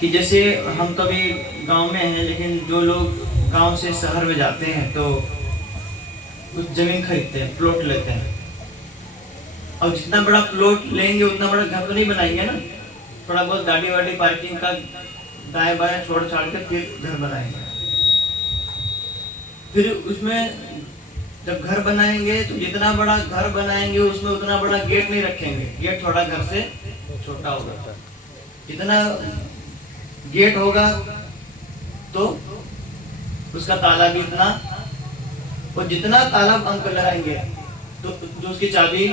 कि जैसे हम तो अभी गांव में हैं, लेकिन जो लोग गांव से शहर में जाते हैं तो कुछ जमीन खरीदते हैं, प्लॉट लेते हैं। और जितना बड़ा प्लॉट लेंगे उतना बड़ा घर तो नहीं बनाएंगे ना, थोड़ा बहुत गाड़ी वाड़ी पार्किंग का दाएं बाएं छोड़ छाड़ के फिर घर बनाएंगे। फिर उसमें जब घर बनाएंगे तो जितना बड़ा घर बनाएंगे उसमें उतना बड़ा गेट नहीं रखेंगे, गेट थोड़ा घर से छोटा होगा। जितना गेट होगा तो उसका ताला भी इतना, और जितना ताला अंक लगाएंगे तो जो उसकी चाबी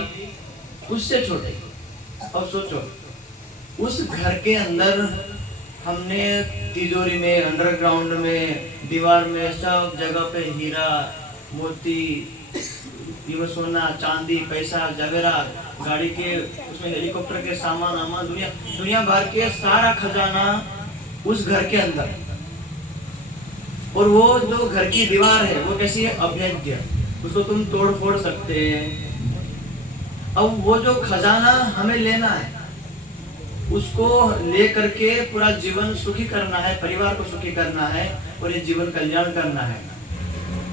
उससे छोटी। और सोचो उस घर के अंदर हमने तिजोरी में, अंडरग्राउंड में, दीवार में, सब जगह पे हीरा मोती, सोना चांदी, पैसा जवेरात, गाड़ी के उसमें हेलीकॉप्टर के सामान आमान, दुनिया भर के सारा खजाना उस घर के अंदर। और वो जो घर की दीवार है वो कैसी है? अभेद्य, उसको तुम तोड़ फोड़ सकते हैं। अब वो जो खजाना हमें लेना है उसको ले करके पूरा जीवन सुखी करना है, परिवार को सुखी करना है और ये जीवन कल्याण करना है।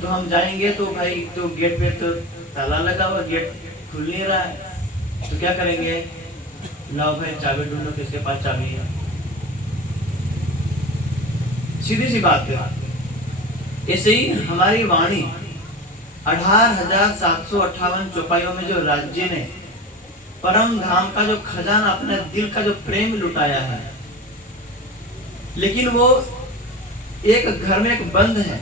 तो हम जाएंगे तो भाई तो गेट पे तो ताला लगा हुआ, गेट खुल नहीं रहा है, तो क्या करेंगे? लाओ भाई चाबी ढूंढो, किसके पास चाबी है? सीधी सी बात है। ऐसे ही हमारी वाणी 18,758 चौपाइयों में जो राज्य ने परम धाम का जो खजाना, अपने दिल का जो प्रेम लुटाया है, लेकिन वो एक घर में एक बंद है।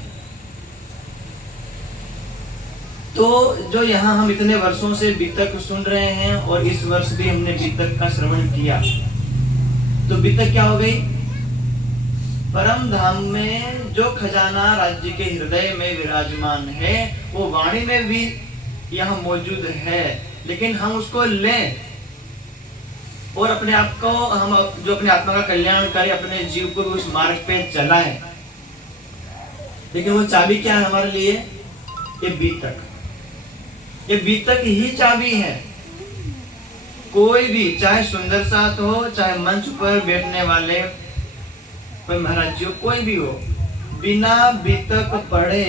तो जो यहाँ हम इतने वर्षों से बीतक सुन रहे हैं और इस वर्ष भी हमने बीतक का श्रवण किया, तो बीतक क्या हो गई? परम धाम में जो खजाना राज्य के हृदय में विराजमान है वो वाणी में भी यहाँ मौजूद है, लेकिन हम उसको लें और अपने आप को, हम जो अपने आत्मा का कल्याण करें, अपने जीव को उस मार्ग पे चलाएं। लेकिन वो चाबी क्या है हमारे लिए? ये बीतक। ये बीतक ही चाबी है। कोई भी, चाहे सुंदर साथ हो, चाहे मंच पर बैठने वाले कोई महाराज जी हो, कोई भी हो, बिना बीतक पढ़े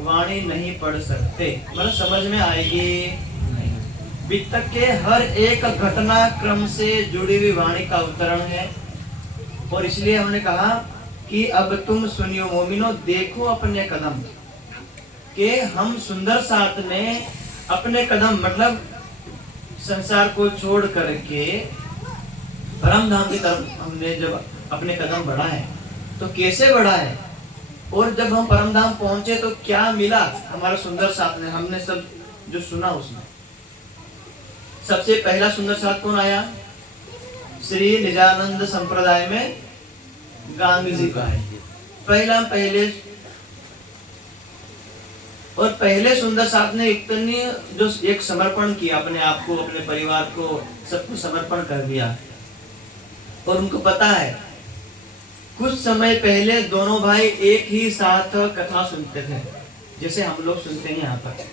वाणी नहीं पढ़ सकते। मतलब समझ में आएगी? बीतक के हर एक घटना क्रम से जुड़ी हुई वाणी का अवतरण है। और इसलिए हमने कहा कि अब तुम सुनियो मोमिनो, देखो अपने कदम, के हम सुंदर साथ में अपने कदम, मतलब संसार को छोड़ करके परम धाम की तरफ हमने जब अपने कदम बढ़ाए तो कैसे बढ़ाए, और जब हम परम धाम पहुंचे तो क्या मिला हमारा सुंदर साथ में? हमने सब जो सुना उसमें सबसे पहला सुंदर साथ कौन आया? श्री निजानंद संप्रदाय में गांधी जी का है पहले। और पहले सुंदर साथ ने इतनी जो एक समर्पण किया, अपने आप को, अपने परिवार को, सबको समर्पण कर दिया। और उनको पता है कुछ समय पहले दोनों भाई एक ही साथ कथा सुनते थे, जैसे हम लोग सुनते हैं यहाँ पर।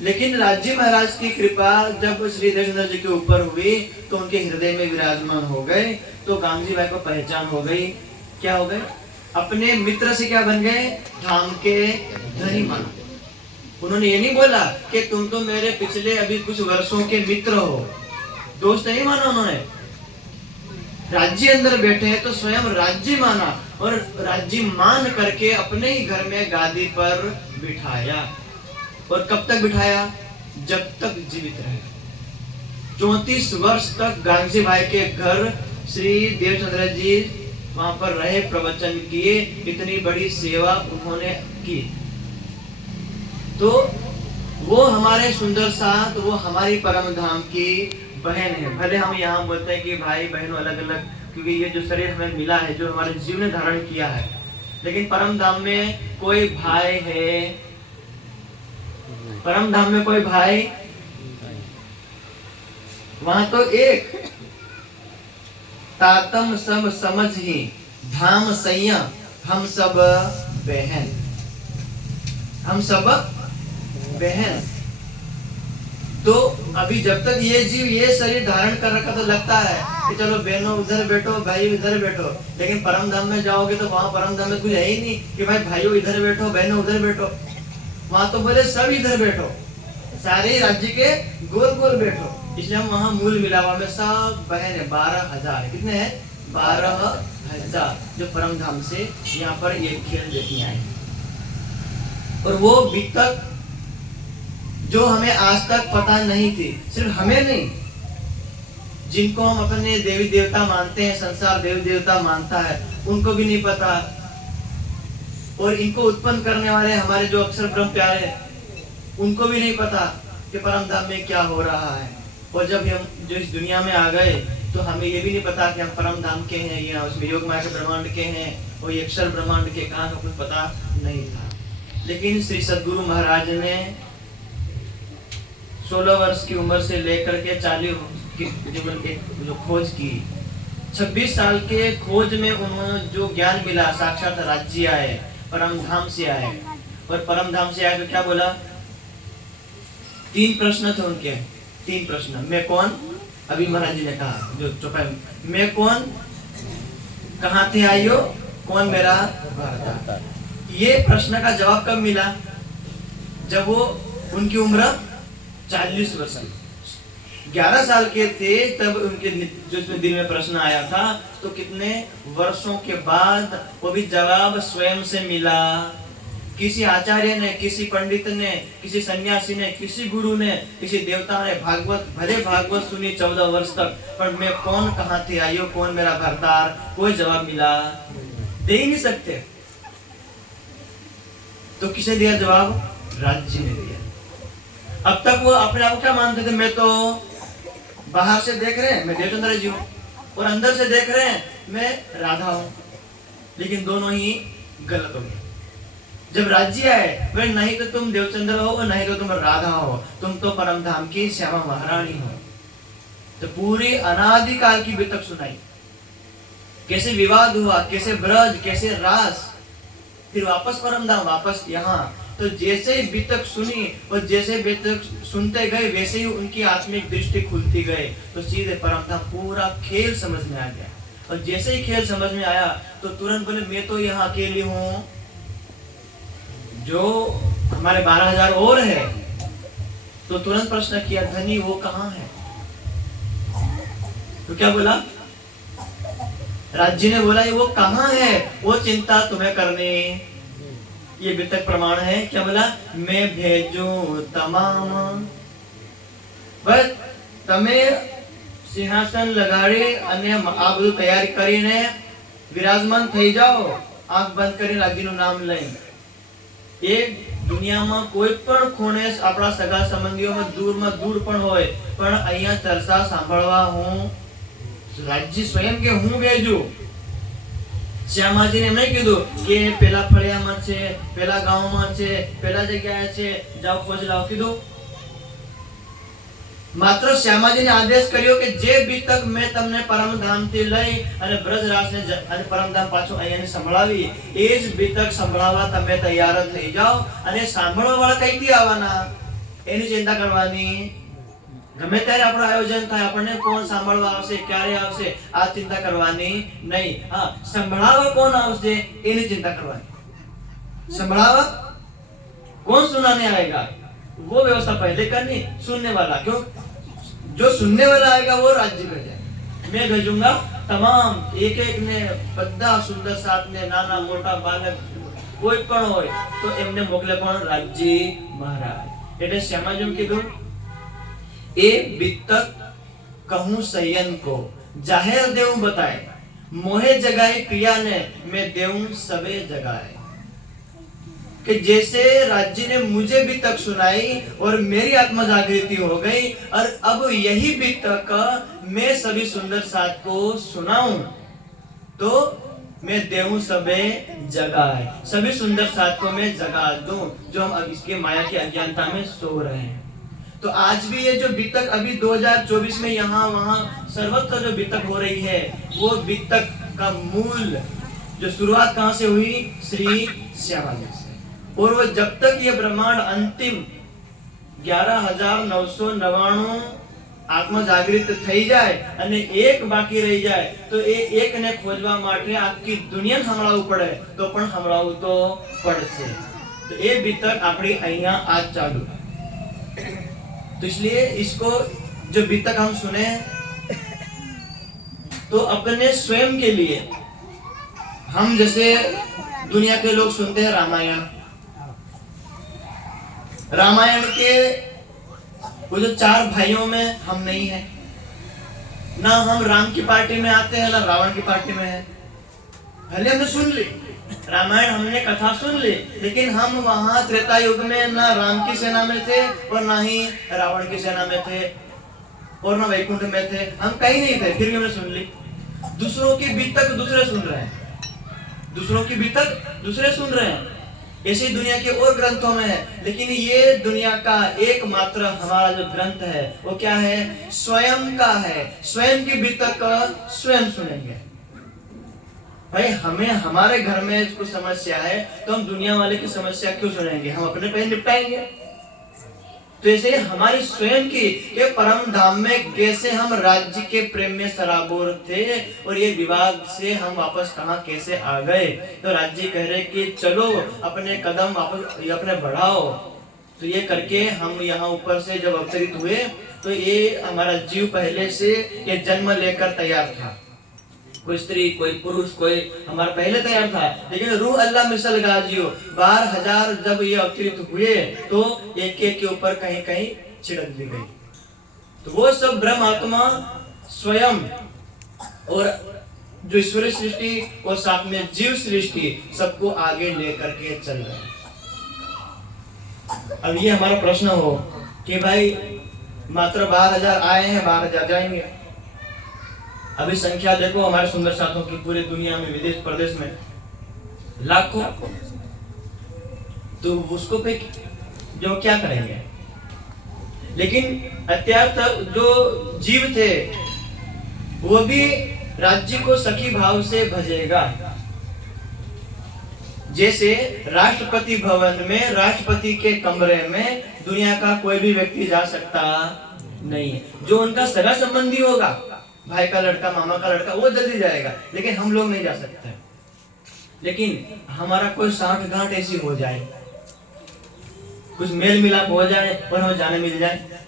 लेकिन राज्य महाराज की कृपा जब श्री देवचंद्र जी के ऊपर हुई तो उनके हृदय में विराजमान हो गए। तो गांधी भाई को पहचान हो गई। क्या हो गए? अपने मित्र से क्या बन गए? धाम के धनी माना। उन्होंने ये नहीं बोला कि तुम तो मेरे पिछले अभी कुछ वर्षों के मित्र हो, दोस्त नहीं माना उन्होंने। राज्य अंदर बैठे हैं तो स्वयं राज्य माना, और राज्य मान करके अपने ही घर में गादी पर बिठाया। और कब तक बिठाया? जब तक जीवित रहे। 34 वर्ष तक गांधी भाई के घर श्री देवचंद्र जी वहां पर रहे, प्रवचन किए, इतनी बड़ी सेवा उन्होंने की। तो वो हमारे सुंदर साथ, वो हमारी परम धाम की बहन है। भले हम यहाँ बोलते हैं कि भाई बहनों अलग अलग, क्योंकि ये जो शरीर हमें मिला है, जो हमारे जीव ने धारण किया है, लेकिन परम धाम में कोई भाई है? परम धाम में कोई भाई? वहां तो एक तातम सब समझ ही धाम सैया, हम सब बहन, हम सब बहन। तो अभी जब तक ये जीव ये शरीर धारण कर रखा तो लगता है कि चलो बहनों उधर बैठो, भाई इधर बैठो, लेकिन परम धाम में जाओगे तो वहां परम धाम में कुछ है ही नहीं कि भाई भाइयों इधर बैठो, बहनों उधर बैठो। वहां तो बोले सब इधर बैठो, सारे राज्य के गोल गोल बैठो। इसलिए हम वहां मूल मिलावा में सब बहन है, 12,000। कितने हैं? 12,000 जो परम धाम से यहाँ पर ये खेल देखने आए। और वो बीतक जो हमें आज तक पता नहीं थी, सिर्फ हमें नहीं, जिनको हम अपने देवी देवता मानते हैं, संसार देवी देवता मानता है, उनको भी नहीं पता। और इनको उत्पन्न करने वाले हमारे जो अक्षर ब्रह्म प्यारे, उनको भी नहीं पता कि परम धाम में क्या हो रहा है। और जब हम जो इस दुनिया में आ गए तो हमें ये भी नहीं पता कि हम परम धाम के हैं या उसमें योग माया के ब्रह्मांड के हैं, और ये अक्षर ब्रह्मांड के कहाँ का कुछ पता नहीं था। लेकिन श्री सद्गुरु महाराज ने 16 वर्ष की उम्र से लेकर के 40 की जीवन की जो खोज की, 26 साल के खोज में उन्होंने जो ज्ञान मिला, साक्षात राज्य आए, परम धाम से आए। और परम धाम से आए तो क्या बोला? 3 प्रश्न थे उनके, 3 प्रश्न। मैं कौन? अभी महाराज जी ने कहा जो चौपाई, मैं कौन, कहाँ थे आइयो, कौन मेरा भरता। ये प्रश्न का जवाब कब मिला? जब वो उनकी उम्र 40 वर्ष, 11 साल के थे तब उनके जो इसमें दिल में प्रश्न आया था। तो कितने वर्षों के बाद वो भी जवाब स्वयं से मिला। किसी आचार्य ने, किसी पंडित ने, किसी सन्यासी ने, किसी गुरु ने, किसी देवता ने भागवत भले भागवत सुनी 14 वर्ष तक, पर मैं कौन, कहाँ थे आइयो, कौन मेरा भरतार, कोई जवाब मिला दे ही नहीं सकते। तो किसे दिया जवाब? राज्य ने दिया। अब तक वो अपने आप को क्या मानते थे? मैं तो बाहर से देख रहे हैं मैं देवचंद्र जी हूँ, और अंदर से देख रहे हैं मैं राधा हूँ। लेकिन दोनों ही गलत हो गए। जब राज्य आए, वे नहीं तो तुम देवचंद्र हो और नहीं तो तुम राधा हो, तुम तो परम धाम की श्यामा महारानी हो। तो पूरी अनादिकाल की बीतक सुनाई, कैसे विवाद हुआ, कैसे ब्रज, कैसे रास, फिर वापस परम धाम, वापस यहाँ। तो जैसे ही बीतक सुनी और जैसे बीतक सुनते गए, वैसे ही उनकी आत्मिक दृष्टि खुलती गई। तो सीधे परम धाम पूरा खेल समझ में आ गया। और जैसे ही खेल समझ में आया तो तुरंत बोले मैं तो यहाँ अकेली हूँ, जो हमारे 12,000 और है। तो तुरंत प्रश्न किया, धनी वो कहाँ है? तो क्या बोला? राज्य ने बोला वो कहाँ है, वो चिंता तुम्हें करनी। ये वितक प्रमाण है। क्या बोला? मैं भेजू तमाम, बस તમે સિંહાસન લગાડી અને આ બધું તૈયારી કરીને વિરાજમાન થઈ જાઓ, આંખ બંધ કરીને રાજ્યનું નામ લઈને। એ દુનિયામાં કોઈ પણ ખૂણે આપણા સગા સંબંધીઓમાં દૂર પણ હોય, પણ અહીંયા ચર્ચા સાંભળવા હું રાજ્ય स्वयं के હું भेजू। શ્યામાજી ને એમ નહીં કીધું કે પેલા ફળિયામાં છે, પેલા ગામમાં છે, પેલા જગ્યાએ છે, જાઓ ખોજ લાવો, કીધું? માત્ર શ્યામાજીને આદેશ કર્યો કે જે બીતક મેં તમને પરમધામથી લઈ અને બ્રજરાસને અને પરમધામ પાછો અહીંયાને સંભળાવી, એ જ બીતક સંભળાવવા તમે તૈયાર થઈ જાઓ। અને સાંભળવાવાળા કઈથી આવવાના એની ચિંતા કરવાની। ગમે ત્યારે આપણું આયોજન થાય, આપણને કોણ સાંભળવા આવશે, ક્યારે આવશે, આ ચિંતા કરવાની નહીં। હા, સંભળાવવા કોણ આવશે એની ચિંતા કરવાની। સંભળાવવા कौन सुनाने आएगा, वो व्यवस्था पहले करनी। सुनने वाला क्यों? जो सुनने वाला आएगा वो राज्य कर जाए। मैं भेजूंगा तमाम एक एक ने, बद्दा सुंदर साथ ने, नाना मोटा बालक कोई पण होय तो एमने मोकले पण राज्य महाराज। એટલે શ્યામાજી કીધું એ બીતક કહું સયન को जाहिर देऊं बताए, मोहे जगाई पिया ने मैं देऊं सबे जगाए। कि जैसे राज्य ने मुझे भी तक सुनाई और मेरी आत्मा जागृति हो गई, और अब यही भी तक मैं सभी सुंदर साथ को सुनाऊं, तो मैं देऊं सबे जगाए, सभी सुंदर साथ को मैं जगा दूं जो हम अब इसके माया की अज्ञानता में सो रहे हैं। तो आज भी ये जो बीतक अभी 2024 में यहाँ वहाँ सर्वत्र जो बीतक हो रही है, वो बीतक का मूल जो शुरुआत कहाँ से हुई? श्री श्यामाजी से। और वो जब तक ये ब्रह्मांड अंतिम 11,999 આત્મા જાગૃત થઈ જાય અને એક બાકી રહી જાય તો એ એકને ખોજવા માટે આખી દુનિયા સંભળાવવું પડે તો પણ સંભળાવવું તો પડશે. तो ये बीतक अपनी અહીંયા आज चालू. तो इसलिए इसको जो बीतक हम सुने तो अपने स्वयं के लिए हम जैसे दुनिया के लोग सुनते हैं रामायण. रामायण के वो जो 4 भाइयों में हम नहीं है, ना हम राम की पार्टी में आते हैं ना रावण की पार्टी में है. भले हमने सुन ली रामायण, हमने कथा सुन ली, लेकिन हम वहां त्रेता युग में ना राम की सेना में थे और ना ही रावण की सेना में थे और ना वैकुंठ में थे. हम कहीं नहीं थे, फिर भी हमने सुन ली. दूसरों की बीतक दूसरे सुन रहे हैं, दूसरों की बीतक दूसरे सुन रहे हैं. ऐसी दुनिया के और ग्रंथों में है, लेकिन ये दुनिया का एकमात्र हमारा जो ग्रंथ है वो क्या है? स्वयं का है. स्वयं की बीतक स्वयं सुनेंगे. भाई हमें हमारे घर में कुछ समस्या है तो हम दुनिया वाले की समस्या क्यों सुनेंगे? हम अपने पे निपटाएंगे. तो ऐसे हमारी स्वयं की के परम धाम में कैसे हम राज्य के प्रेम में सराबोर थे और ये विवाद से हम वापस कहां कैसे आ गए. तो राज्य कह रहे कि चलो अपने कदम वापस अपने बढ़ाओ. तो ये करके हम यहाँ ऊपर से जब अवतरित हुए तो ये हमारा जीव पहले से ये जन्म लेकर तैयार था. कोई स्त्री कोई पुरुष कोई हमारा पहले तैयार था, लेकिन रूह अल्लाह मिसल गाजियो 12,000 जब ये अवतरित हुए तो एक एक के ऊपर कहीं कहीं छिड़क दी गई. तो वो सब ब्रह्म आत्मा स्वयं और जो ईश्वरीय सृष्टि और साथ में जीव सृष्टि सबको आगे लेकर के चल रहे हैं. अब ये हमारा प्रश्न हो कि भाई मात्र 12,000 आए हैं, 12,000 जाएंगे. अभी संख्या देखो हमारे सुंदर साथों की पूरी दुनिया में विदेश प्रदेश में लाखों. तो उसको पे जो क्या करेंगे? लेकिन अत्यार तक जो जीव थे वो भी राज्य को सखी भाव से भजेगा. जैसे राष्ट्रपति भवन में राष्ट्रपति के कमरे में दुनिया का कोई भी व्यक्ति जा सकता नहीं है. जो उनका सगा संबंधी होगा, भाई का लड़का मामा का लड़का, वो जल्दी जाएगा, लेकिन हम लोग नहीं जा सकते. लेकिन हमारा कोई साठ गांठ ऐसी हो जाए, कुछ मेल मिलाप हो जाए और हमें जाने मिल जाए.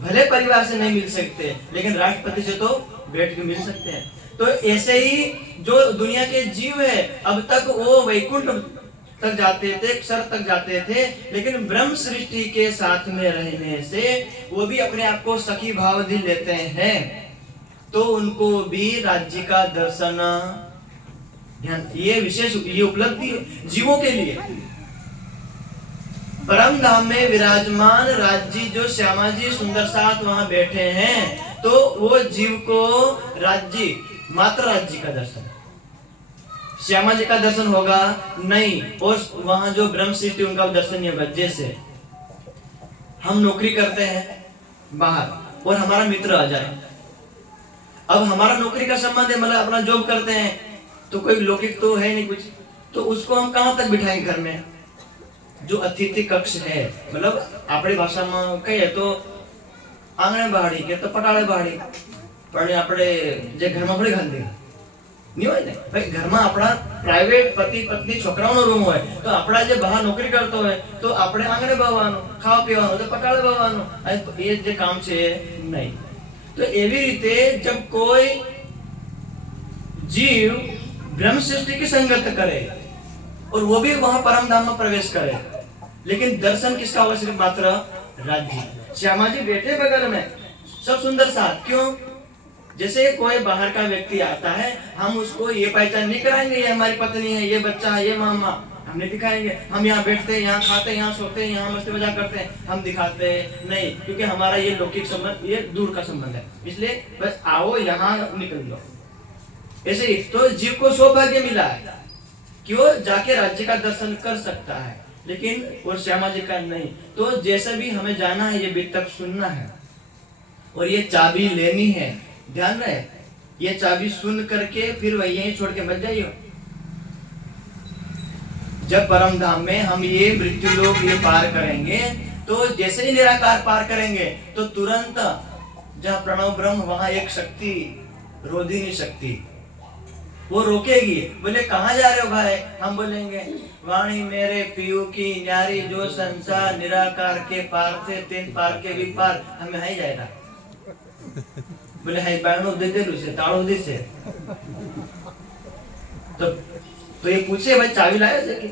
भले परिवार से नहीं मिल सकते लेकिन राष्ट्रपति से तो बैठ के मिल सकते हैं. तो ऐसे ही जो दुनिया के जीव है अब तक वो वैकुंठ तक जाते थे, क्षर तक जाते थे, लेकिन ब्रह्म सृष्टि के साथ में रहने से वो भी अपने आप को सखी भाव दिल लेते हैं. तो उनको भी राज्य का दर्शन ये विशेष ये उपलब्धि जीवों के लिए. परम धाम में विराजमान राज्य जो श्यामा जी सुंदर साथ वहां बैठे हैं, तो वो जीव को राज्य मात्र राज्य का दर्शन, श्यामा जी का दर्शन होगा नहीं. और वहां जो ब्रह्म सृष्टि उनका दर्शन नहीं होगा. जैसे हम नौकरी करते हैं बाहर और हमारा मित्र आ जाए, अब हमारा नौकरी का संबंध है, मतलब अपना जॉब करते हैं तो कोई लौकिक तो है नहीं कुछ, तो उसको हम कहां तक बिठाएंगे घर में? जो अतिथि कक्ष है, मतलब अपनी भाषा में कहे तो आंगणे बहाड़ी के तो पटाळे बहाड़ी पण આપણે જે ઘરમાં આપણે ગાંધી नहीं હોય ને भाई ઘરમાં આપણા પ્રાઇવેટ પતિ પત્ની છોકરાઓનો રૂમ હોય તો આપણા જે બહાર નોકરી કરતો હોય તો આપણે આંગણે બહવાનું, ખાવા પીવાનું, તો પટાળે બહવાનું, એ જે કામ છે નહીં. तो एवी रीते जब कोई जीव ब्रह्म सृष्टि की संगत करे और वो भी वहां परम धाम में प्रवेश करे, लेकिन दर्शन किसका होगा? सिर्फ मात्र राज्य. श्यामा जी बैठे बगल में सब सुंदर साथ. क्यों? जैसे कोई बाहर का व्यक्ति आता है, हम उसको ये पहचान नहीं कराएंगे ये हमारी पत्नी है, ये बच्चा है, ये मामा, हम नहीं दिखाएंगे. हम यहाँ बैठते हैं, यहाँ खाते हैं, यहाँ सोते हैं, यहाँ मस्ती मजाक करते हैं, हम दिखाते नहीं, क्योंकि हमारा ये लौकिक संबंध ये दूर का संबंध है. इसलिए बस आओ यहाँ निकल लो. ऐसे ही तो जीव को सौभाग्य मिला है कि वो जाके राज्य का दर्शन कर सकता है, लेकिन वो श्यामा जी का नहीं. तो जैसे भी हमें जाना है ये बीतक सुनना है और ये चाबी लेनी है. ध्यान रहे, ये चाबी सुन करके फिर वही यहीं छोड़ के मत जाइए. जब परम धाम में हम ये मृत्यु लोक ये पार करेंगे तो जैसे ही निराकार पार करेंगे तो तुरंत जहाँ प्रणव ब्रह्म वहां एक शक्ति, रोधिनी शक्ति, वो रोकेगी। बोले कहाँ जा रहे हो भाई? हम बोलेंगे वाणी मेरे पियू की न्यारी, जो संसार निराकार के पार थे, तीन पार के भी पार, हमें है जाएगा। बोले है बाणो दे दे से ताड़ो दे से। तो ये पूछे भाई चावी लाया છે કે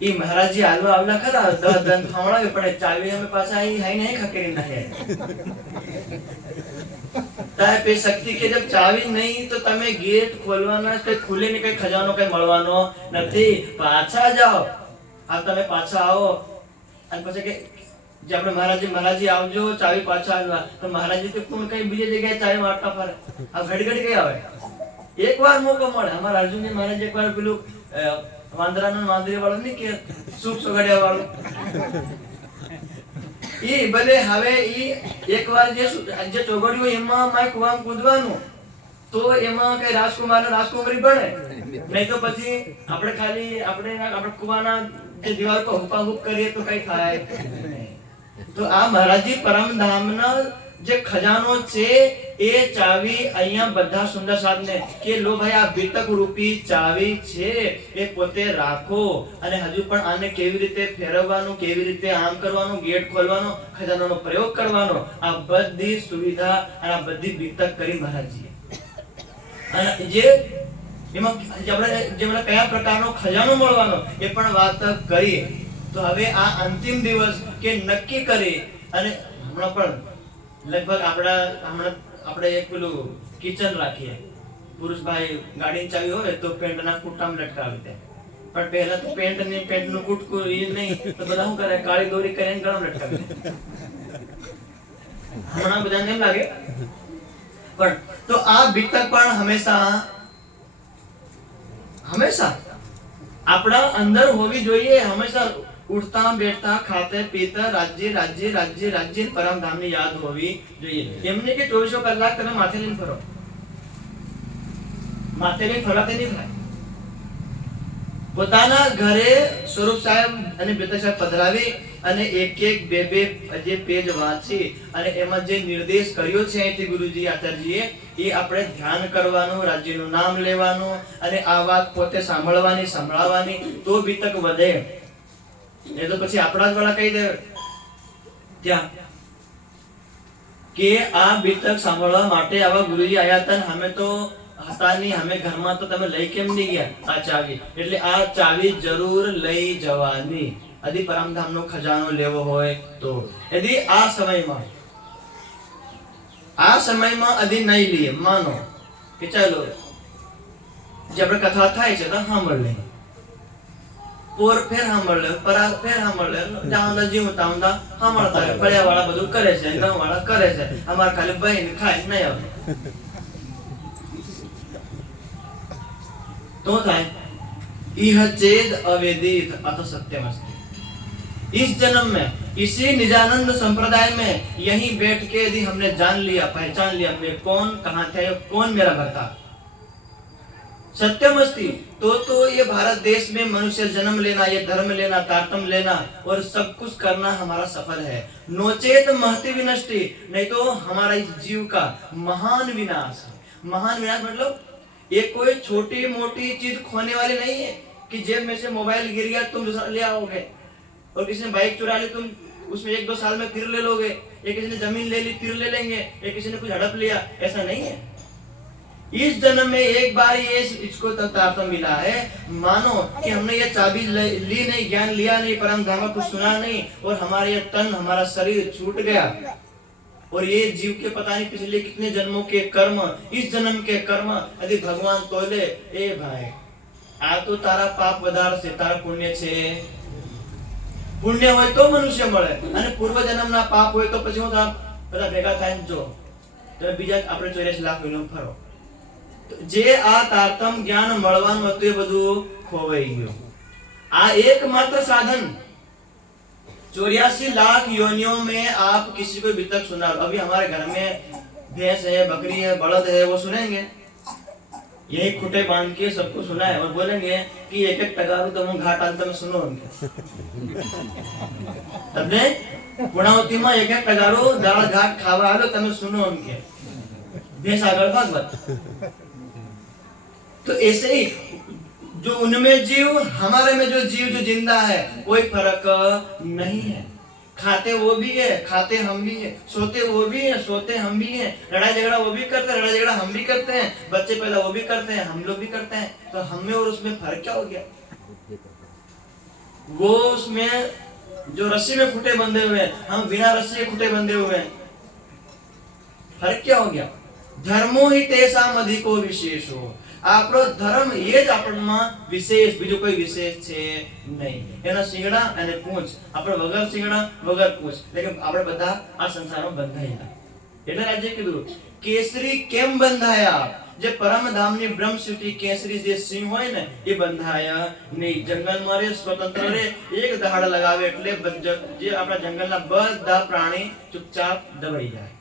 ઈ મહારાજજી આલવા આવલા ખરા દન ખાવડાવે પડે ચાવી અમે પાછા અહીં હઈ નહીં ખકેરી નાખે। તાય पे शक्ति के जब चावी नहीं तो તમે ગેટ ખોલવાના કે ખુલે ને કઈ ખજાનો કઈ મળવાનો નથી, પાછા જાઓ। આ તમે પાછા આવો અને પછી કે જે આપણે મહારાજજી આવજો ચાવી પાછા આલવા, તો મહારાજજી તો કોણ કઈ બીજી જગ્યાએ ચાવી મારતા ફરે, આ ઘડી કઈ આવે। એકવાર મોકો મળે। અમારા અર્જુનજી મહારાજ એકવાર પેલું વાંદરાનો વાંદરી વાળો નહીં કે સૂપ સગડિયા વાળો, ઈ ભલે હવે ઈ એકવાર જે ચોગડિયું એમાં માય કુવામાં કૂદવાનું, તો એમાં કઈ રાજકુમાર ને રાજકુમારી બને નહીં, તો પછી આપણે ખાલી આપણે કુવાના જે દીવાલ પર હુપાહુપ કરીએ તો કઈ થાય નહીં। તો આ મહારાજજી પરમધામના જે ખજાનો છે એ ચાવી અહીંયા બધા સુંદર સાધને કે લો ભાઈ આ બીતક રૂપી ચાવી છે એ પોતે રાખો, અને હજુ પણ આને કેવી રીતે ફેરવવાનું, કેવી રીતે આમ કરવાનું, ગેટ ખોલવાનો, ખજાનાનો પ્રયોગ કરવાનો, આ બધી સુવિધા અને આ બધી બીતક કરી મહારાજજીએ। અને જે એમાં આપણે કયા પ્રકારનો ખજાનો મળવાનો એ પણ વાત કરીએ। તો હવે આ અંતિમ દિવસ કે નક્કી કરી, અને હમણાં પણ લગભગ આપણે એક પેલું કિચન રાખીએ, પુરુષ ભાઈ ગાડીની ચાવી હોય તો પેન્ટના કૂટામાં લટકાવી દે, પણ પહેલા તો પેન્ટનું કૂટકું એ નહીં તો બધા શું કરે, કાળી દોરી કરીને ગળામાં લટકાવી દે। હમણાં બધાને એમ લાગે, પણ તો આ બીતક પણ હંમેશા આપણા અંદર હોવી જોઈએ। હંમેશા उठता बैठता खाते पीता राज्य राज्य राज्य राज्य परमधाम ની યાદ હોવી જોઈએ। એમને કે 24 કલાક તમે માથે લઈને ફરો, માથે લઈને ફરાતે નહીં થાય। પોતાના ઘરે સ્વરૂપ સાહેબ અને બેતા સાહેબ પધરાવી અને એક બે જે પેજ વાંચી અને એમાં જે નિર્દેશ કર્યો છે અહીંથી ગુરુજી આચાર્યજીએ એ આપણે ધ્યાન કરવાનું, રાજ્યનું નામ લેવાનું અને આ વાત પોતે સાંભળવાની, સંભળાવવાની, તો બીતક વધે। એ તો પછી આપણા જ વાળા કહી દે ત્યાં કે આ બીતક સાંભળવા માટે આવા ગુરુજી આયા હતા, અમે તો હતા નહીં, અમે ઘરમાં તો તમે લઈ કેમ નહીં ગયા આ ચાવી? એટલે આ ચાવી જરૂર લઈ જવાની, यदि परमधामનો ખજાનો લેવો હોય તો। यदि આ સમયમાં यदि નહીં લઈએ, માનો કે ચાલો જે આપણે કથા થાય છે તો સાંભળ લઈએ, और फिर સાંભળ લે, પરા ફેર સાંભળ લે, જાઉંદા જીવતા ઊંદા સાંભળતા રહે। ફળિયાવાળા બધું કરે છે, ગામવાળા કરે છે, અમાર ખાલી બહીને ખાય નહીં આવે तो થાય इह चेद अवेदित अथ सत्यमस्ति। इस जन्म में इसी निजानंद संप्रदाय में यहीं बैठ के यदि हमने जान लिया, पहचान लिया मैं कौन, कहाँ थे, कौन मेरा भक्ता, सत्यमस्ति, तो ये भारत देश में मनुष्य जन्म लेना, ये धर्म लेना, तारतम लेना और सब कुछ करना हमारा सफल है। नोचेत महति विनष्टि, नहीं तो हमारा इस जीव का महान विनाश। महान विनाश मतलब ये कोई छोटी मोटी चीज खोने वाली नहीं है कि जेब में से मोबाइल गिर गया तुम ले आओगे, और किसी ने बाइक चुरा ली तुम उसमें 1-2 साल में फिर ले लोगे, या किसी ने जमीन ले ली फिर ले लेंगे, या किसी ने कुछ हड़प लिया, ऐसा नहीं है। इस जन्म में एक बार ये इसको तारतम्य मिला है, मानो कि हमने ये चाबी ली नहीं, ज्ञान लिया नहीं, परम धाम कुछ सुना नहीं, और हमारा ये तन, हमारा शरीर छूट गया, और ये जीव के पता नहीं पिछले कितने जन्मों के कर्म, इस जन्म के कर्म यदि भगवान तोले, ए भाई आ तो तारा पाप વધાર છે, તારા પુણ્ય છે, પુણ્ય હોય તો મનુષ્ય મળે, અને પૂર્વ જન્મના પાપ હોય તો પછી હું બધા ભેગા થાય જો તમે બીજા આપણે 84 લાખ વિલંબ ફરો। જે આ તારતમ જ્ઞાન મળવાનું હતું એ બધું ખોવાઈ ગયું। આ એકમાત્ર સાધન 84 लाख योनियों में आप किसी को भी तक सुना, अभी हमारे घर में भैंस है, बकरी है, बलद है, वो सुनेंगे? यही खुटे बांध के सबको सुना है और बोलेंगे कि एक एक टगारू तुम घाट अंत में सुनो उनके तबने पुणावती में एक एक टगारू दाल घाट खावा आलो तुम सुनो उनके भेष आगल भागवत। तो ऐसे ही जो उनमें जीव हमारे में जो जीव जो जिंदा है कोई फर्क नहीं है। खाते वो भी है, खाते हम भी है, सोते वो भी है, सोते हम भी है, लड़ाई झगड़ा वो भी करते हैं, लड़ाई झगड़ा हम भी करते हैं, बच्चे पैदा वो भी करते हैं, हम लोग भी करते हैं। तो हमें और उसमें फर्क क्या हो गया? वो उसमें जो रस्सी में खुटे बंधे हुए हैं, हम बिना रस्सी के खुटे बंधे हुए हैं, फर्क क्या हो गया? धर्मो ही तेसाम अधिको विशेषो, આપણો ધર્મ એ જ આપણમાં વિશેષ, બીજો કોઈ વિશેષ છે નહીં। એના સિંગડા અને પૂંછ, આપણે વગર સિંગડા વગર પૂંછ, એટલે આપણે બધા આ સંસારમાં બંધાયેલા। એટલે આજે કીધું કેસરી કેમ બંધાયા? જે પરમધામની બ્રહ્મસ્યુતિ કેસરી જે સિંહ હોય ને એ બંધાયા નહીં। જંગલમાં રે સ્વતંત્ર રે, એક દહાડ લગાવે એટલે જે આપણા જંગલના બધા પ્રાણી ચૂપચાપ દબાઈ જાય।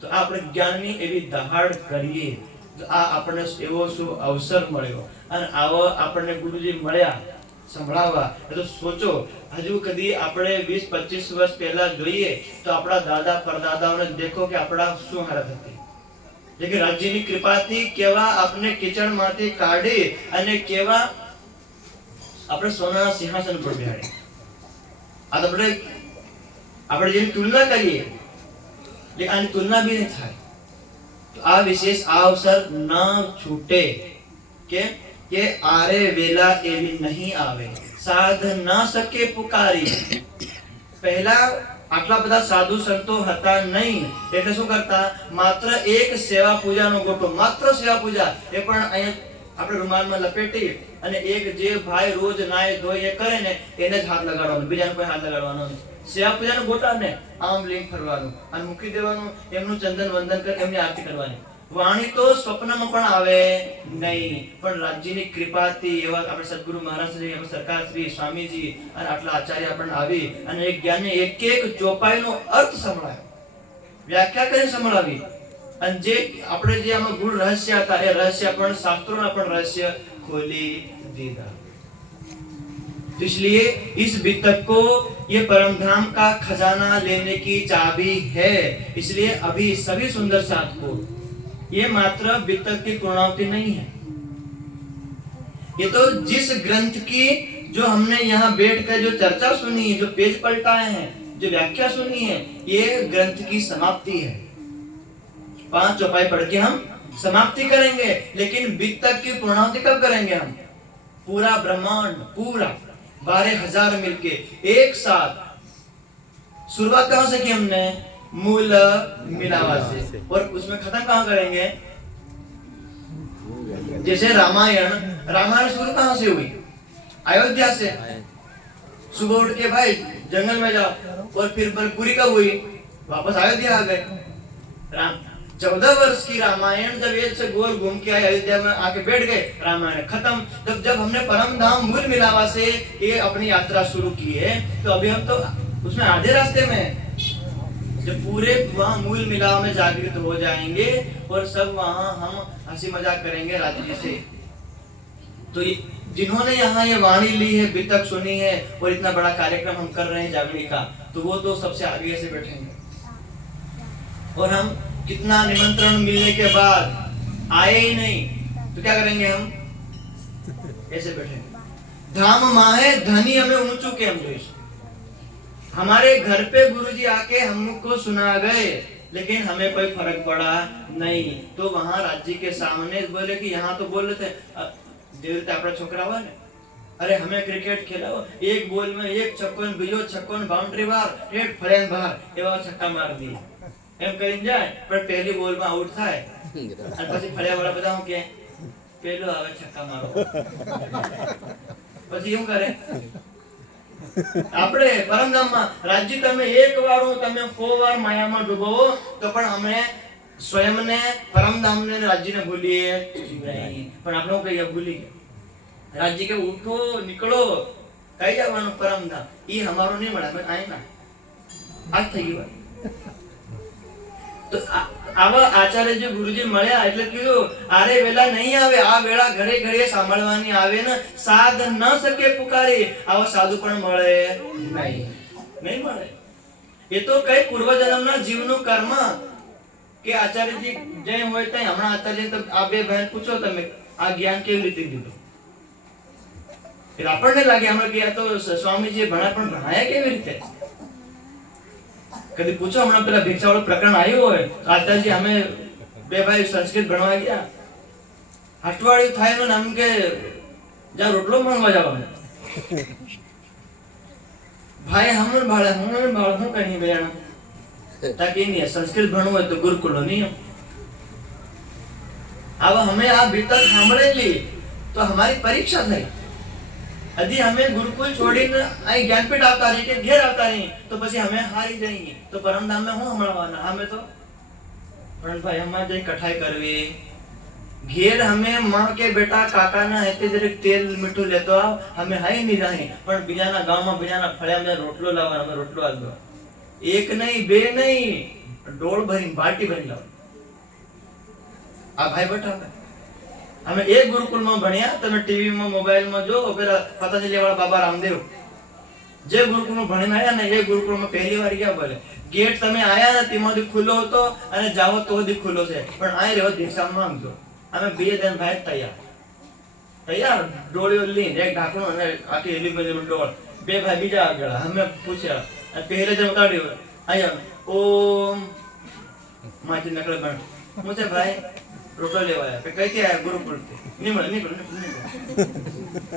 તો આપણે જ્ઞાનની એવી દહાડ કરીએ આ આપણને એવો શું અવસર મળ્યો અને આવો આપણને ગુરુજી મળ્યા સંભળાવવા। તો સોચો હજુ કદી આપણે 20-25 વર્ષ પહેલા જોઈએ તો આપણા દાદા પરદાદાઓને દેખો કે આપણા શું હાલત હતી। જે કે રાજ્યની કૃપાથી કેવા આપણે કિચડમાંથી કાઢી અને કેવા આપણે સોનાના સિંહાસન પર બેહાડે। આ તો આપણે જેની તુલના કરીએ એટલે આની તુલના બી નહીં થાય। तो आ विशेष आ अवसर न छूटे के आरे वेला एवी नहीं आवे, साध न सके पुकारी। पहला आटला બધા સાધુ સંતો હતા નહીં એટલે શું કરતા? માત્ર એક સેવા પૂજાનો ગોટો, માત્ર સેવા પૂજા, એ પણ અહીંયા આપણે રૂમાલમાં લપેટી અને એક જે ભાઈ રોજ નાય ધોય એ કરે ને એને જ હાથ લગાડવાનો, બીજાને કોઈ હાથ લગાડવાનો નહીં। સેવા પૂજાનો ગોટા ને આમ લિંક ફરવાનું અને મૂકી દેવાનું, એમનું ચંદન વંદન કરી એમની આરતી કરવાની। વાણી તો સ્વપ્નમાં પણ આવે નહીં, પણ રાજ્યની કૃપાથી એવા આપણે સદગુરુ મહારાજશ્રી, આપણે સરકારશ્રી, સ્વામીજી અને આટલા આચાર્ય આપણને આવી અને એક જ્ઞાનને એક એક ચોપાઈનો અર્થ સંભળાયો, વ્યાખ્યા કરીને સંભળાવી। અને જે આપણે જે આમાં ગુણ રહસ્ય હતા એ રહસ્ય પણ શાસ્ત્રોના પણ રહસ્ય ખોલી દીધા। तो इसलिए इस बितक को ये परम धाम का खजाना लेने की चाबी है। इसलिए अभी सभी सुंदर साधकों, ये मात्र बितक की पूर्णावती नहीं है, ये तो जिस ग्रंथ की जो हमने यहाँ बैठकर जो चर्चा सुनी, जो पेज पलटाए हैं, जो व्याख्या सुनी है, ये ग्रंथ की समाप्ति है। 5 चौपाई पढ़ के हम समाप्ति करेंगे, लेकिन बितक की पूर्णावती कब करेंगे? हम पूरा ब्रह्मांड, पूरा 12,000 मिलके एक साथ। शुरुआत कहां से की हमने? मूल मिलावा से, और उसमें खत्म कहां करेंगे? जैसे रामायण शुरू कहां से हुई? अयोध्या से। सुबह उठ के भाई जंगल में जाओ, और फिर पूरी कब हुई? वापस अयोध्या आ गए। 14 वर्ष की रामायण जब एक से गोल घूम के आए, अयोध्या में आके बैठ गए, रामायण खत्म। जब हमने परम धाम मूल मिलावा से ये अपनी यात्रा शुरू की है, तो अभी हम तो उसमें आधे रास्ते में। जब पूरे वहाँ मूल मिलावा में जागृत हो जाएंगे और सब वहाँ हम हंसी मजाक करेंगे राज्य से। तो जिन्होंने यहाँ ये वाणी ली है, बितक सुनी है और इतना बड़ा कार्यक्रम हम कर रहे हैं जागरण का, तो वो तो सबसे आगे से बैठेंगे। और हम कितना निमंत्रण मिलने के बाद आए ही नहीं तो क्या करेंगे? हम ऐसे बैठेंगे। धाम माहे धनी हमें ऊंचू के हम जोइस। हमारे घर पे गुरुजी आके हमको सुना गए, लेकिन हमें कोई फर्क पड़ा नहीं। तो वहां राज्य के सामने बोले कि यहाँ तो बोल रहे थे देवता अपना छोकरा हुआ ना, अरे हमें क्रिकेट खेलाओ, एक बॉल में एक छक्कन, बीजो छक्कन, बाउंड्री बार, नेट फरेन बाहर, एवा छक्का मार दिए એમ કરીને જાય, પણ પહેલી બોલમાં આઉટ થાય અને પછી ફળિયા વાળા બધા હું કે પેલો આવે છક્કા મારો, પછી શું કરે? આપણે પરમધામમાં રાજ્ય તમે એક વાર તમે 100 વાર માયામાં ડૂબો તો પણ અમે સ્વયંને પરમધામને રાજ્યને ભૂલીએ નહીં, પણ આપણે કહીએ ભૂલી ગયા। રાજ્ય કે ઉઠો નીકળો, કઈ જવાનું પરમધામ? એ અમારો નહીં મળે, અમે આય ના આજ થઈ ગયું। તો આવા આચાર્યજી ગુરુજી મળ્યા એટલે કીધું આરે વેલા નહીં આવે, આ વેળા ઘરે ઘરે સાંભળવાની આવે ને, સાધ ન શકે પુકારે, આવા સાધુ પણ મળે નહીં મળે. એ તો કઈ પૂર્વજન્મના જીવનું કર્મ કે આચાર્યજી જય હોય ત્યાં. હમણાં આચાર્ય તો આ બે ભાઈ પૂછો તમે આ જ્ઞાન કેવી રીતે દીધું, આપણને લાગે હમણાં કે આ તો સ્વામીજી ભણા, પણ ભણાયા કેવી રીતે? કદી પૂછો. હમણાં પેલા ભિક્ષાવાળું પ્રકરણ આવ્યું હોય, આચાર્યજી અમે બે ભાઈ સંસ્કૃત ભણવા ગયા, અઠવાડિયું થાય ને આમ કે જ્યાં રોટલો મળવા જવાનું ભાઈ હમણાં ભાડે હું કઈ બેન તાકી નહીં સંસ્કૃત ભણવું હોય તો ગુરુકુળનો નિયમ. હવે અમે આ ભીતક સાંભળેલી તો અમારી પરીક્ષા થઈ. હજી અમે ગુરુકુળ છોડીને અહીં જ્ઞાનપીઠ આવતા રહી કે ઘેર આવતા રહી તો પછી અમે હારી જઈએ તો પરમધામ હું હમણાં અમે તો પણ ભાઈ અમારે જઈ કઠાઈ કરવી ઘેર. અમે માં કે બેટા કાકા ના હેતે જરીક તેલ મીઠું લેતો આવ, અમે હાઈ નહીં જાય, પણ બીજાના ગામમાં બીજાના ફળિયા અમે રોટલો લાવવાનો, અમે રોટલો આપજો. એક નહીં બે નહીં, ડોળ ભરીને બાટી ભરી લાવ. આ ભાઈ બેઠા અમે એક ગુરુકુળમાં ભણ્યા. તમે ટીવીમાં મોબાઈલમાં જો પેલા પતંજલિ વાળા બાબા રામદેવ જે ગુરુકુળમાં ભણીને આયા ને એ ગુરુકુળમાં પહેલી વાર ગયા. બોલે ગેટ તમે આયા ને તેમાંથી ખુલ્લો હતો અને જાઓ તો દી ખુલ્લો છે, પણ આ રહ્યો દીક્ષામાં માંગજો. અમે બે જણ ભાઈ તૈયાર ડોળીઓ લઈને એક ઢાંકણું અને આખી એલી બધી ડોળ, બે ભાઈ બીજા આગળ. અમે પૂછ્યા અને પહેલે જ ઉતાર્યું અહીંયા ઓમ માથી નકળે ભણ હું છે ભાઈ રોટલો લેવા આવ્યા. કઈથી આવ્યા? ગુરુકુળ થી. નીકળ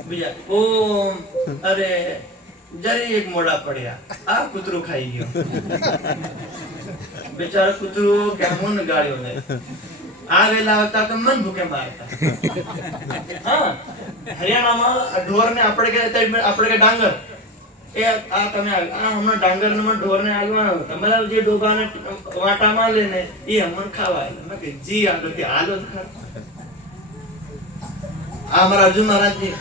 બીજા ઓમ અરે જરી એક મોડા પડ્યા, આ કૂતરું ખાઈ ગયો. બેચારો કૂતરું કેમું ગાળ્યો ને આ વેલા આવતા તો મન ભૂકે મારતા. હા હરિયાણામાં ઢોર ને આપણે કે ડાંગર એ આ તમે આ હમણાં ડાંગર ને ઢોર ને આગવાનો તમારા જે ડોબાને વાટા માં લે ને એ હમણાં ખાવા મેં કે જી આલો કે આલો આ અમારા અર્જુન મહારાજજી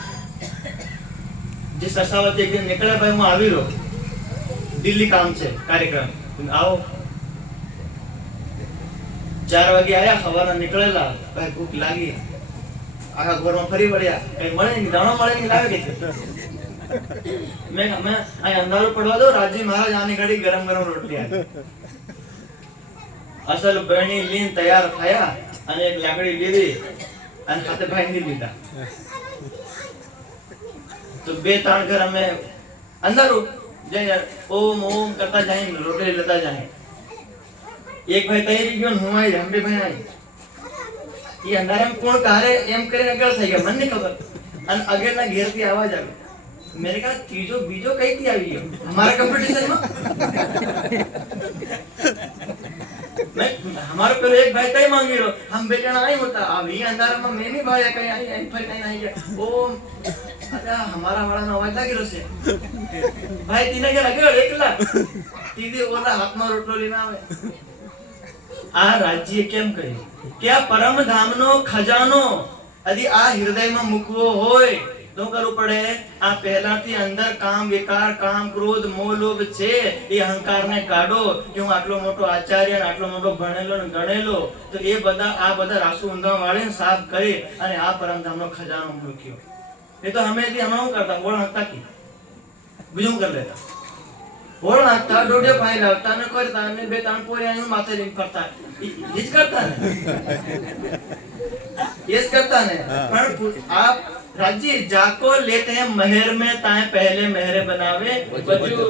જે સસાવતી એક દિન નીકળ્યા ભાઈ હું આવી રહ્યો દિલ્હી કામ છે કાર્યક્રમ આવો 4 વાગે આયા સવારના નીકળેલા ભાઈ ભૂખ લાગી આખા ઘરમાં ફરી વળ્યા કઈ મળે નહીં દાણો મળે નહીં લાવે કે મેં આ અંધારું પડવા દો રાજી મહારાજ આની ઘડી ગરમ રોટલી આપી અસલ બહેણી લીન તૈયાર થયા અને એક લાકડી લીધી અને સાથે ભાઈ લીધા તો 2-3 ઘર અમે અંધારું જઈને ઓમ ઓમ કરતા જાય રોટલી લેતા જાય. એક ભાઈ તૈયારી ગયો ને હું આવી હંબે ભાઈ આવી એ અંધારામ કોણ કારે એમ કરીને આગળ થઈ ગયા મને ખબર અને આગળના ઘેર થી અવાજ આવ્યો. मैंने कहा तीजो बीजो कहीं थी आई है हमारा कंपटीशन में मैं हमारे पे एक भाई कहीं मांगी रो हम बेटा नहीं होता अब ये अंदर में मैं नहीं भाई कहीं आई फिर कहीं नहीं है ओ अरे हमारा वाला ना आवाज लगी रो से भाई तीने के लगे एकला तीदी ओला हाथ में रोटलो लेना आवे आ राज्य केम करी क्या परम धाम नो खजानो यदि आ हृदय में मुकवो होय तो करવું પડે આ પહેલાથી અંદર કામ વિકાર કામ ક્રોધ મોહ લોભ છે એ અહંકારને કાઢો કે હું આટલો મોટો આચાર્ય અને આટલો મોટો ભણેલો ને ગણેલો તો એ બધા આ બધા રાસુ ઊંધા વાળીને સાફ કરી અને આ પરમધામનો ખજાનો મૂક્યો. એ તો હમેથી હમણાં શું કરતા ઓળ હકતા કી બીજું કરી લેતા ઓળ હકતા ડોડે પાઈ લાવતા ને કરતા અને 2-3 પોરિયા માથે લઈને ફરતા એ જ કરતા ને ये करता ने पर आप राज्य जाको लेते हैं महर में ताए पहले महरे बनावे बजू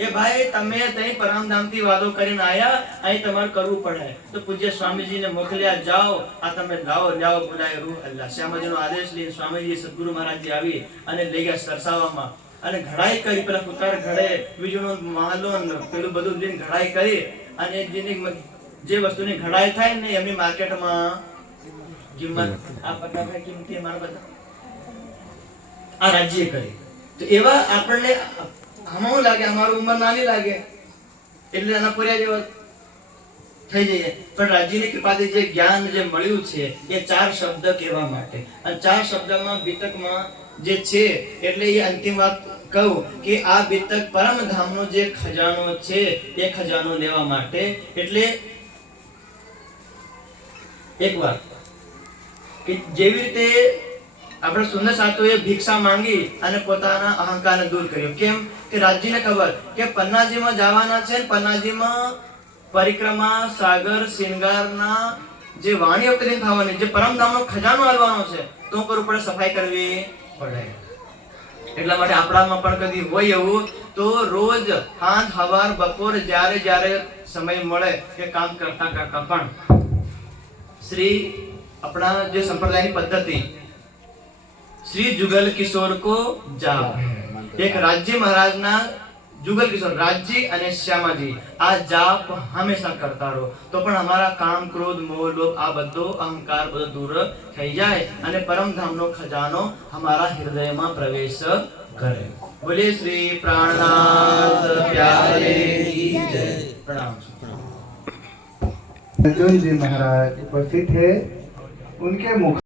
ये भाई तमे तई परमधाम થી વાદો કરીને આયા અહીં તમાર કરવું પડે તો પૂજ્ય સ્વામીજી ને મોકલ્યા જાઓ આ તમે જાઓ બોલાય રૂહ અલ્લાહ શ્યામજીનો આદેશ લઈને સ્વામીજી સદગુરુ મહારાજજી આવી અને લઈ ગયા સરસાવામાં અને ઘડાઈ કરી પેલા પુકાર ઘડે બીજુનો મહાલો પેલું બધું લઈને ઘડાઈ કરી અને જેની જે વસ્તુની ઘડાઈ થાય ને એમની માર્કેટમાં કિંમત આ પટા ભાઈ કિંમતી અમારા બધા આ રાજ્ય કરી તો એવા આપણને હમણાં લાગે અમારું ઉંમર નાની લાગે એટલે એના પૂર્યા જેવા થઈ જઈએ પણ રાજ્યની કૃપાથી જે જ્ઞાન જે મળ્યું છે એ 4 શબ્દ કહેવા માટે અને 4 શબ્દમાં વિતકમાં જે છે એટલે એ અંતિમ વાત કહું કે આ વિતક પરમધામનો જે ખજાનો છે એ ખજાનો લેવા માટે એટલે એક વાર કે જેવી રીતે આપણે સુંદર સાતુએ ભિક્ષા માંગી અને પોતાના અહંકારને દૂર કર્યો. કેમ કે રાજ્યને ખબર કે પન્નાજીમાં જવાના છે, પન્નાજીમાં પરિક્રમા સાગર શિંગારના જે વાણીઓ કરીને થવાની, જે પરમધામનો ખજાનો આવવાનો છે, તો કરવું પડે, સફાઈ કરવી પડે. એટલા માટે આપણામાં પણ કદી હોય એવું તો રોજ સાંજ સવાર બપોર જ્યારે જ્યારે સમય મળે કે કામ કરતા કરતા પણ શ્રી अपना जो संप्रदाय की पद्धति श्री जुगल किशोर को जाप, एक राज्य महाराज ना जुगल किशोर राज्य અને શ્યામાજી આ જાપ હંમેશા કરતા રહો, તો પણ અમારા કામ ક્રોધ મોહ લોભ આ બધો અહંકાર બધો દૂર થઈ જાય અને પરમધામનો ખજાનો અમારા હૃદયમાં પ્રવેશ કરે. બોલે શ્રી પ્રાણનાથ પ્યારે કી જય. प्रणाम. अर्जुन जी महाराज उपस्थित है, उनके मुख